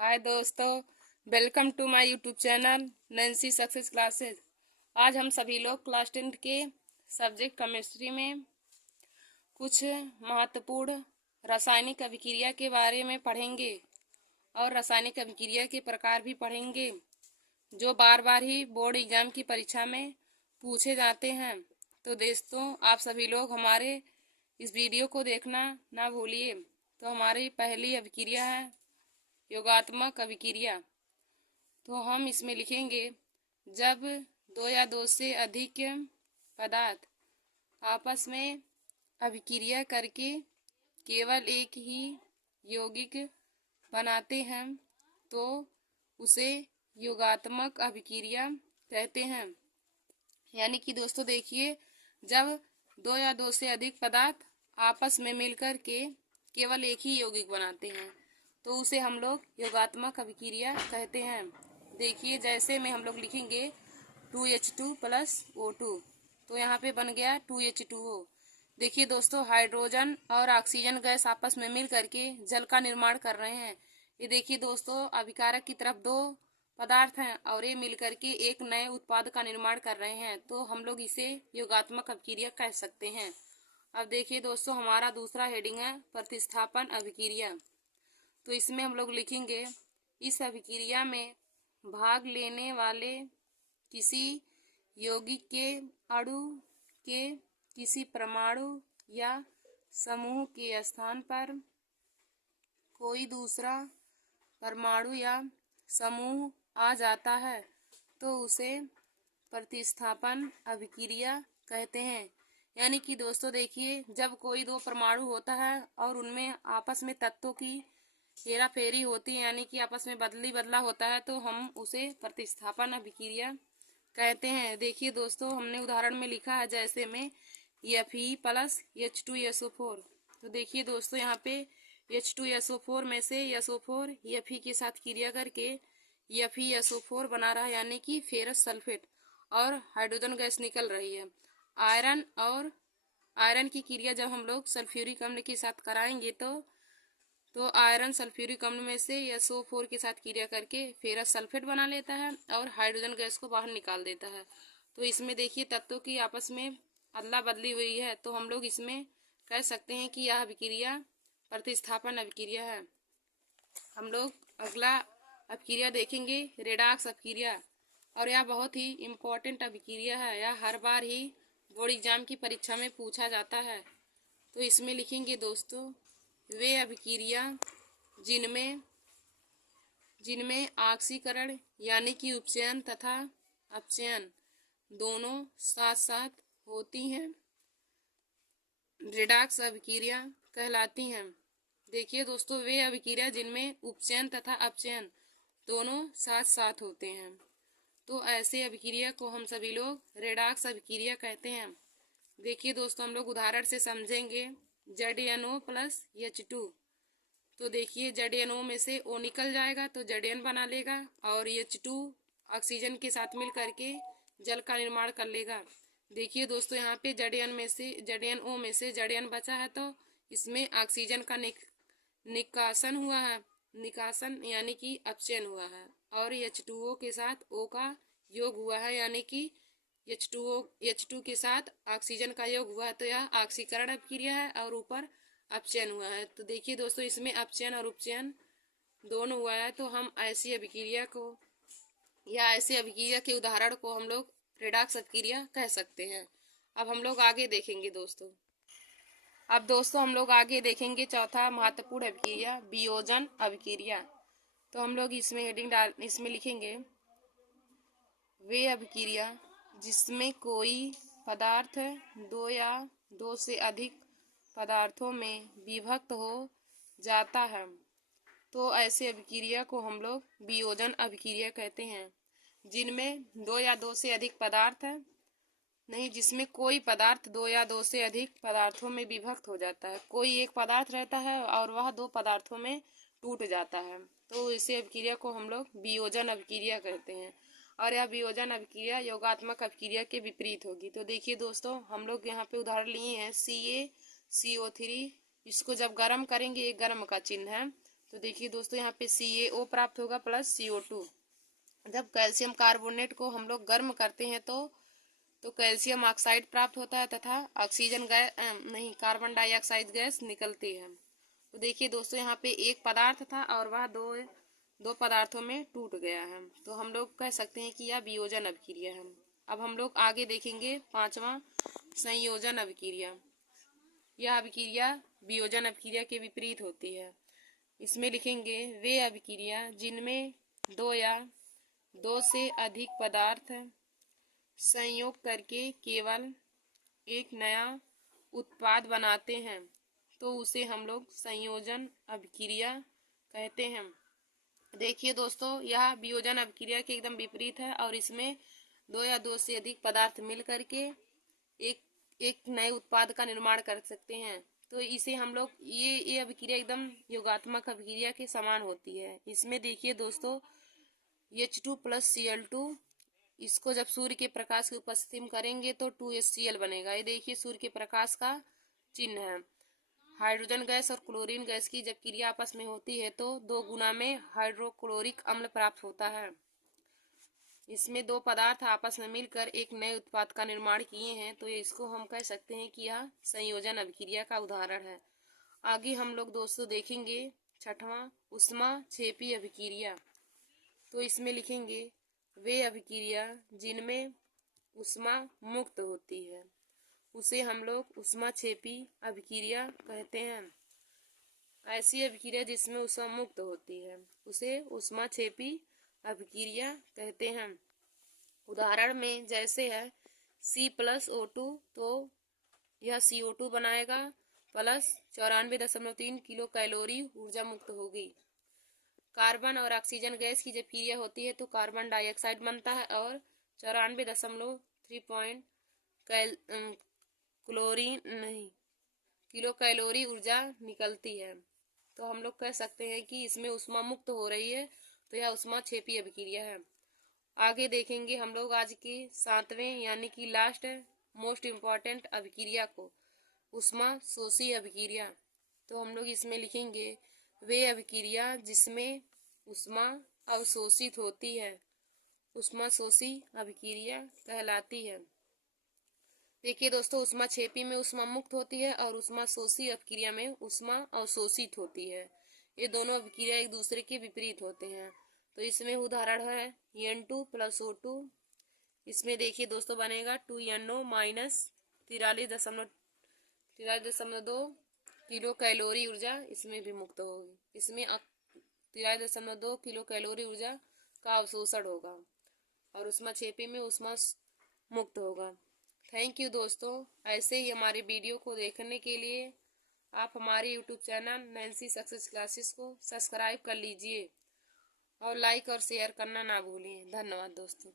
हाय दोस्तों, welcome to my YouTube channel Nancy success classes. आज हम सभी लोग क्लास 10 के सब्जेक्ट केमिस्ट्री में कुछ महत्वपूर्ण रासायनिक अभिक्रिया के बारे में पढ़ेंगे और रासायनिक अभिक्रिया के प्रकार भी पढ़ेंगे जो बार बार ही बोर्ड एग्जाम की परीक्षा में पूछे जाते हैं। तो दोस्तों, आप सभी लोग हमारे इस वीडियो को देखना ना भूलिए। तो हमारी पहली अभिक्रिया है योगात्मक अभिक्रिया। तो हम इसमें लिखेंगे, जब दो या दो से अधिक पदार्थ आपस में अभिक्रिया करके केवल एक ही यौगिक बनाते हैं तो उसे योगात्मक अभिक्रिया कहते हैं। यानी कि दोस्तों देखिए, जब दो या दो से अधिक पदार्थ आपस में मिलकर के केवल एक ही यौगिक बनाते हैं तो उसे हम लोग योगात्मक अभिक्रिया कहते हैं। देखिए, जैसे में हम लोग लिखेंगे 2H2 प्लस O2, तो यहाँ पे बन गया 2H2O। देखिए दोस्तों, हाइड्रोजन और ऑक्सीजन गैस आपस में मिल करके जल का निर्माण कर रहे हैं। ये देखिए दोस्तों, अभिकारक की तरफ दो पदार्थ हैं और ये मिल करके एक नए उत्पाद का निर्माण कर रहे हैं, तो हम लोग इसे योगात्मक अभिक्रिया कह सकते हैं। अब देखिए दोस्तों, हमारा दूसरा हेडिंग है प्रतिस्थापन अभिक्रिया। तो इसमें हम लोग लिखेंगे, इस अभिक्रिया में भाग लेने वाले किसी यौगिक के अणु के किसी परमाणु या समूह के स्थान पर कोई दूसरा परमाणु या समूह आ जाता है तो उसे प्रतिस्थापन अभिक्रिया कहते हैं। यानी कि दोस्तों देखिए, जब कोई दो परमाणु होता है और उनमें आपस में तत्वों की हेरा फेरी होती है, यानी कि आपस में बदला होता है, तो हम उसे प्रतिस्थापन अभिक्रिया कहते हैं। देखिए दोस्तों, हमने उदाहरण में लिखा है जैसे में Fe प्लस H2SO4। तो देखिए दोस्तों, यहाँ पे H2SO4 में से SO4 Fe के साथ क्रिया करके FeSO4 बना रहा है, यानी कि फेरस सल्फेट, और हाइड्रोजन गैस निकल रही है। आयरन और आयरन की क्रिया जब हम लोग सल्फ्यूरिक अम्ल के साथ कराएंगे तो आयरन सल्फ्यूरिक अम्ल में से SO4 के साथ क्रिया करके फेरस सल्फेट बना लेता है और हाइड्रोजन गैस को बाहर निकाल देता है। तो इसमें देखिए तत्वों की आपस में अदला बदली हुई है, तो हम लोग इसमें कह सकते हैं कि यह अभिक्रिया प्रतिस्थापन अभिक्रिया है। हम लोग अगला अभिक्रिया देखेंगे रेडॉक्स अभिक्रिया, और यह बहुत ही इम्पोर्टेंट अभिक्रिया है। यह हर बार ही बोर्ड एग्जाम की परीक्षा में पूछा जाता है। तो इसमें लिखेंगे दोस्तों, वे अभिक्रिया जिनमें ऑक्सीकरण यानी कि उपचयन तथा अपचयन दोनों साथ साथ होती हैं रेडॉक्स अभिक्रिया कहलाती हैं। देखिए दोस्तों, वे अभिक्रिया जिनमें उपचयन तथा अपचयन दोनों साथ साथ होते हैं, तो ऐसे अभिक्रिया को हम सभी लोग रेडॉक्स अभिक्रिया कहते हैं। देखिए दोस्तों, हम लोग उदाहरण से समझेंगे ZnO प्लस H2। तो देखिए, ZnO में से O निकल जाएगा तो Zn बना लेगा और H2 ऑक्सीजन के साथ मिल करके जल का निर्माण कर लेगा। देखिए दोस्तों, यहाँ पे ZnO में से Zn बचा है, तो इसमें ऑक्सीजन का निकासन हुआ है, निकासन यानी कि अपचयन हुआ है, और H2O के साथ O का योग हुआ है, यानी कि H2 के साथ ऑक्सीजन का योग हुआ है, तो यह ऑक्सीकरण अभिक्रिया है और ऊपर अपचयन हुआ है। तो देखिए दोस्तों, इसमें अपचयन और उपचयन दोनों हुआ है, तो हम ऐसी अभिक्रिया को या ऐसी अभिक्रिया के उदाहरण को हम लोग रेडॉक्स अभिक्रिया कह सकते हैं। अब हम लोग आगे देखेंगे दोस्तों। अब दोस्तों हम लोग आगे देखेंगे चौथा महत्वपूर्ण अभिक्रिया वियोजन अभिक्रिया। तो हम लोग इसमें इसमें लिखेंगे, वे अभिक्रिया जिसमें कोई पदार्थ दो या दो से अधिक पदार्थों में विभक्त हो जाता है तो ऐसे अभिक्रिया को हम लोग वियोजन अभिक्रिया कहते हैं। जिनमें दो या दो से अधिक पदार्थ जिसमें कोई पदार्थ दो या दो से अधिक पदार्थों में विभक्त हो जाता है। कोई एक पदार्थ रहता है और वह दो पदार्थों में टूट जाता है, तो इसे अभिक्रिया को हम लोग वियोजन अभिक्रिया कहते हैं। और यह वियोजन अभिक्रिया योगात्मक अभिक्रिया के विपरीत होगी। तो देखिए दोस्तों, हम लोग यहाँ पे उदाहरण लिए हैं CaCO3। इसको जब गर्म करेंगे, एक गर्म का चिन्ह है, तो देखिए दोस्तों यहाँ पे CaO प्राप्त होगा प्लस CO2। जब कैल्शियम कार्बोनेट को हम लोग गर्म करते हैं तो कैल्शियम ऑक्साइड प्राप्त होता है तथा ऑक्सीजन गैस नहीं कार्बन डाइऑक्साइड गैस निकलती है। तो देखिए दोस्तों यहाँ पे एक पदार्थ था और वह दो पदार्थों में टूट गया है, तो हम लोग कह सकते हैं कि यह वियोजन अभिक्रिया है। अब हम लोग आगे देखेंगे पांचवा संयोजन अभिक्रिया। यह अभिक्रिया वियोजन अभिक्रिया के विपरीत होती है। इसमें लिखेंगे वे अभिक्रिया जिनमें दो या दो से अधिक पदार्थ संयोग करके केवल एक नया उत्पाद बनाते हैं तो उसे हम लोग संयोजन अभिक्रिया कहते हैं। देखिए दोस्तों यह वियोजन अभिक्रिया के एकदम विपरीत है और इसमें दो या दो से अधिक पदार्थ मिल करके एक नए उत्पाद का निर्माण कर सकते हैं। तो इसे हम लोग ये अभिक्रिया एकदम योगात्मक अभिक्रिया के समान होती है। इसमें देखिए दोस्तों H2 प्लस Cl2, इसको जब सूर्य के प्रकाश की उपस्थिति में करेंगे तो 2HCl बनेगा। ये देखिए सूर्य के प्रकाश का चिन्ह है। हाइड्रोजन गैस और क्लोरीन गैस की जब क्रिया आपस में होती है तो 2 गुना में हाइड्रोक्लोरिक अम्ल प्राप्त होता है। इसमें दो पदार्थ आपस में मिलकर एक नए उत्पाद का निर्माण किए हैं, तो इसको हम कह सकते हैं कि यह संयोजन अभिक्रिया का उदाहरण है। आगे हम लोग दोस्तों देखेंगे छठवां ऊष्माक्षेपी अभिक्रिया। तो इसमें लिखेंगे वे अभिक्रिया जिनमें ऊष्मा मुक्त होती है उसे हम लोग ऊष्माक्षेपी अभिक्रिया कहते हैं। ऐसी अभिक्रिया जिसमें ऊष्मा मुक्त होती है उसे ऊष्माक्षेपी अभिक्रिया कहते हैं। उदाहरण में जैसे है C+O2, तो यह CO2 बनाएगा प्लस 94.3 किलो कैलोरी ऊर्जा मुक्त होगी। कार्बन और ऑक्सीजन गैस की जब क्रिया होती है तो कार्बन डाइऑक्साइड बनता है और 94.3 किलो कैलोरी ऊर्जा निकलती है। तो हम लोग कह सकते हैं कि इसमें ऊष्मा मुक्त हो रही है, तो यह ऊष्माक्षेपी अभिक्रिया है। आगे देखेंगे हम लोग आज के 7वें यानी कि लास्ट मोस्ट इम्पॉर्टेंट अभिक्रिया को, ऊष्मा शोषी अभिक्रिया। तो हम लोग इसमें लिखेंगे वे अभिक्रिया जिसमें ऊष्मा अवशोषित होती है ऊष्मा शोषी अभिक्रिया कहलाती है। देखिए दोस्तों ऊष्माक्षेपी में ऊष्मा मुक्त होती है और ऊष्मा शोषी अभिक्रिया में ऊष्मा अवशोषित होती है। ये दोनों अभिक्रिया एक दूसरे के विपरीत होते हैं। तो इसमें उदाहरण है N2 प्लस O2। इसमें देखिए दोस्तों बनेगा 2NO माइनस 43.2 किलो कैलोरी ऊर्जा इसमें भी मुक्त होगी। इसमें 43.2 किलो कैलोरी ऊर्जा का अवशोषण होगा और ऊष्माक्षेपी में ऊष्मा मुक्त होगा। थैंक यू दोस्तों। ऐसे ही हमारे वीडियो को देखने के लिए आप हमारे YouTube channel Nancy success classes को सब्सक्राइब कर लीजिए और लाइक और शेयर करना ना भूलिए। धन्यवाद दोस्तों।